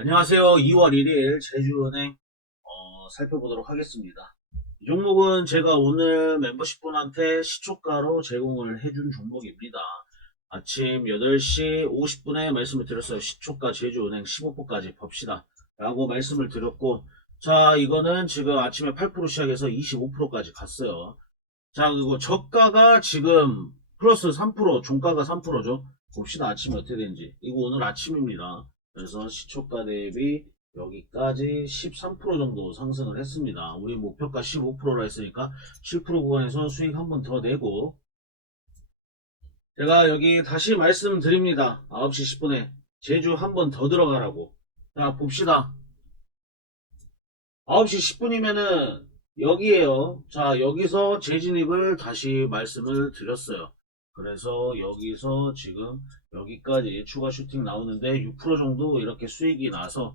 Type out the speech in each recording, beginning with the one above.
안녕하세요. 2월 1일 제주은행 어, 살펴보도록 하겠습니다. 이 종목은 제가 오늘 멤버십분한테 시초가로 제공을 해준 종목입니다. 아침 8시 50분에 말씀을 드렸어요. 시초가 제주은행 15%까지 봅시다. 라고 말씀을 드렸고 자 이거는 지금 아침에 8% 시작해서 25%까지 갔어요. 자 그리고 저가가 지금 플러스 3% 종가가 3%죠. 봅시다 아침에 어떻게 되는지. 이거 오늘 아침입니다. 그래서 시초가 대비 여기까지 13% 정도 상승을 했습니다. 우리 목표가 15%라 했으니까 7% 구간에서 수익 한 번 더 내고 제가 여기 다시 말씀드립니다. 9시 10분에 제주 한 번 더 들어가라고. 자 봅시다. 9시 10분이면은 여기에요. 자 여기서 재진입을 다시 말씀을 드렸어요. 그래서 여기서 지금 여기까지 추가 슈팅 나오는데 6% 정도 이렇게 수익이 나서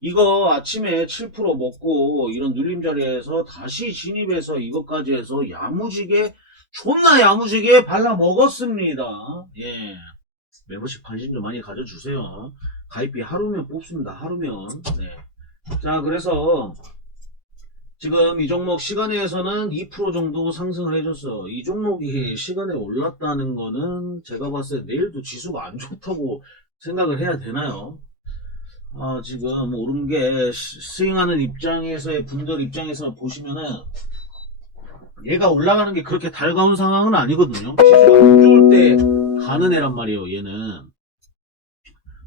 이거 아침에 7% 먹고 이런 눌림 자리에서 다시 진입해서 이것까지 해서 야무지게 존나 야무지게 발라 먹었습니다. 예. 멤버십 관심 좀 많이 가져주세요. 가입비 하루면 뽑습니다. 하루면. 네. 자, 그래서 지금 이 종목 시간에서는 2% 정도 상승을 해줬어. 이 종목이 시간에 올랐다는 거는 제가 봤을 때 내일도 지수가 안 좋다고 생각을 해야 되나요? 아, 지금 오른 게 시- 스윙하는 입장에서의 분들 입장에서 보시면은 얘가 올라가는 게 그렇게 달가운 상황은 아니거든요. 지수가 안 좋을 때 가는 애란 말이에요, 얘는.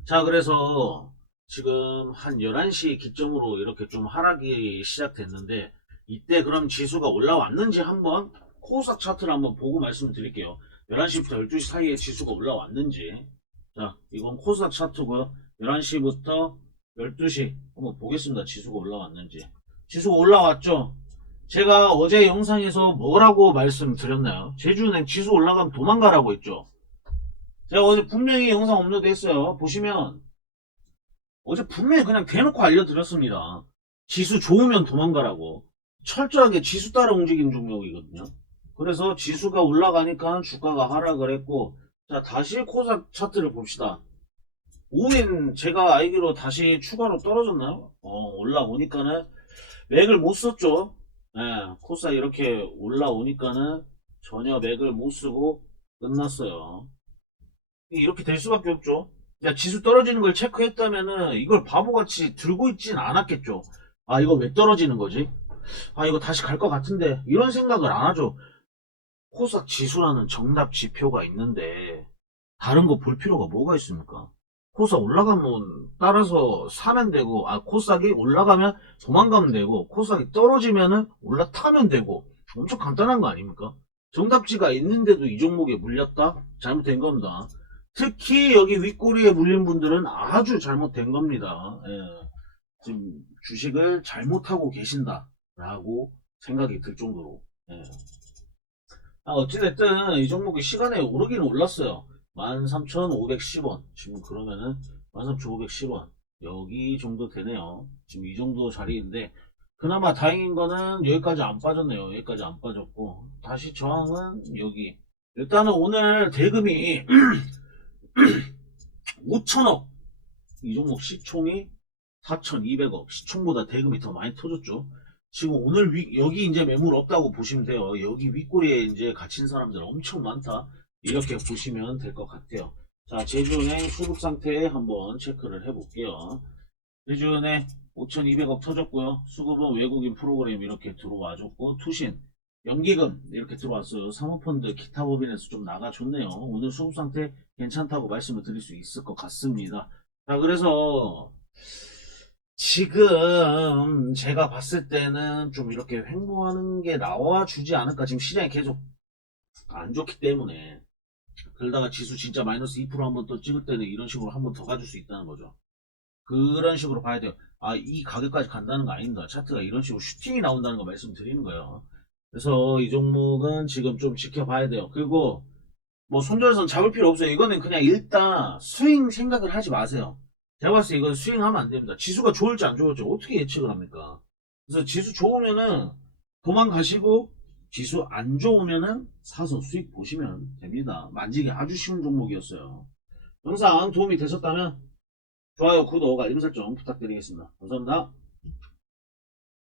자, 그래서 지금 한 11시 기점으로 이렇게 좀 하락이 시작됐는데 이때 그럼 지수가 올라왔는지 한번 코스닥 차트를 한번 보고 말씀드릴게요. 11시부터 12시 사이에 지수가 올라왔는지 자 이건 코스닥 차트고요. 11시부터 12시 한번 보겠습니다. 지수가 올라왔는지 지수가 올라왔죠. 제가 어제 영상에서 뭐라고 말씀드렸나요? 제주은행 지수 올라가면 도망가라고 했죠. 제가 어제 분명히 영상 업로드 했어요. 보시면 어제 분명히 그냥 대놓고 알려드렸습니다. 지수 좋으면 도망가라고. 철저하게 지수 따라 움직이는 종목이거든요. 그래서 지수가 올라가니까 주가가 하락을 했고, 자, 다시 코스닥 차트를 봅시다. 5인 제가 알기로 다시 추가로 떨어졌나요? 어, 올라오니까는 맥을 못 썼죠. 예, 코스닥 이렇게 올라오니까는 전혀 맥을 못 쓰고 끝났어요. 이렇게 될 수밖에 없죠. 야, 지수 떨어지는 걸 체크했다면은 이걸 바보같이 들고 있진 않았겠죠. 아, 이거 왜 떨어지는 거지? 아, 이거 다시 갈 것 같은데. 이런 생각을 안 하죠. 코스닥 지수라는 정답 지표가 있는데 다른 거 볼 필요가 뭐가 있습니까? 코스닥 올라가면 따라서 사면 되고, 아, 코스닥이 올라가면 도망가면 되고, 코스닥이 떨어지면은 올라타면 되고, 엄청 간단한 거 아닙니까? 정답지가 있는데도 이 종목에 물렸다? 잘못된 겁니다. 특히 여기 윗꼬리에 물린 분들은 아주 잘못된 겁니다. 예. 지금 주식을 잘못하고 계신다라고 생각이 들 정도로. 예. 아, 어찌됐든 이 종목이 시간에 오르긴 올랐어요. 13,510원. 지금 그러면은 13,510원. 여기 정도 되네요. 지금 이 정도 자리인데 그나마 다행인 거는 여기까지 안 빠졌네요. 여기까지 안 빠졌고 다시 저항은 여기. 일단은 오늘 대금이 5천억 이 종목 시총이 4,200억 시총보다 대금이 더 많이 터졌죠. 지금 오늘 위- 여기 이제 매물 없다고 보시면 돼요. 여기 윗꼬리에 이제 갇힌 사람들 엄청 많다. 이렇게 보시면 될 것 같아요. 자, 제주은행 수급 상태 한번 체크를 해볼게요. 제주은행 5,200억 터졌고요. 수급은 외국인 프로그램 이렇게 들어와줬고 투신 연기금 이렇게 들어왔어요. 사모펀드 기타 법인에서 좀 나가줬네요. 오늘 수급 상태 괜찮다고 말씀을 드릴 수 있을 것 같습니다. 자, 그래서 지금 제가 봤을 때는 좀 이렇게 횡보하는 게 나와주지 않을까. 지금 시장이 계속 안 좋기 때문에. 그러다가 지수 진짜 마이너스 2% 한번 또 찍을 때는 이런 식으로 한번 더 가줄 수 있다는 거죠. 그런 식으로 봐야 돼요. 아, 이 가격까지 간다는 거 아닙니다. 차트가 이런 식으로 슈팅이 나온다는 거 말씀드리는 거예요. 그래서 이 종목은 지금 좀 지켜봐야 돼요. 그리고 뭐 손절선 잡을 필요 없어요. 이거는 그냥 일단 스윙 생각을 하지 마세요. 제가 봤을 때 이건 스윙하면 안 됩니다. 지수가 좋을지 안 좋을지 어떻게 예측을 합니까? 그래서 지수 좋으면은 도망가시고 지수 안 좋으면은 사서 수익 보시면 됩니다. 만지기 아주 쉬운 종목이었어요. 영상 도움이 되셨다면 좋아요, 구독, 알림 설정 부탁드리겠습니다. 감사합니다.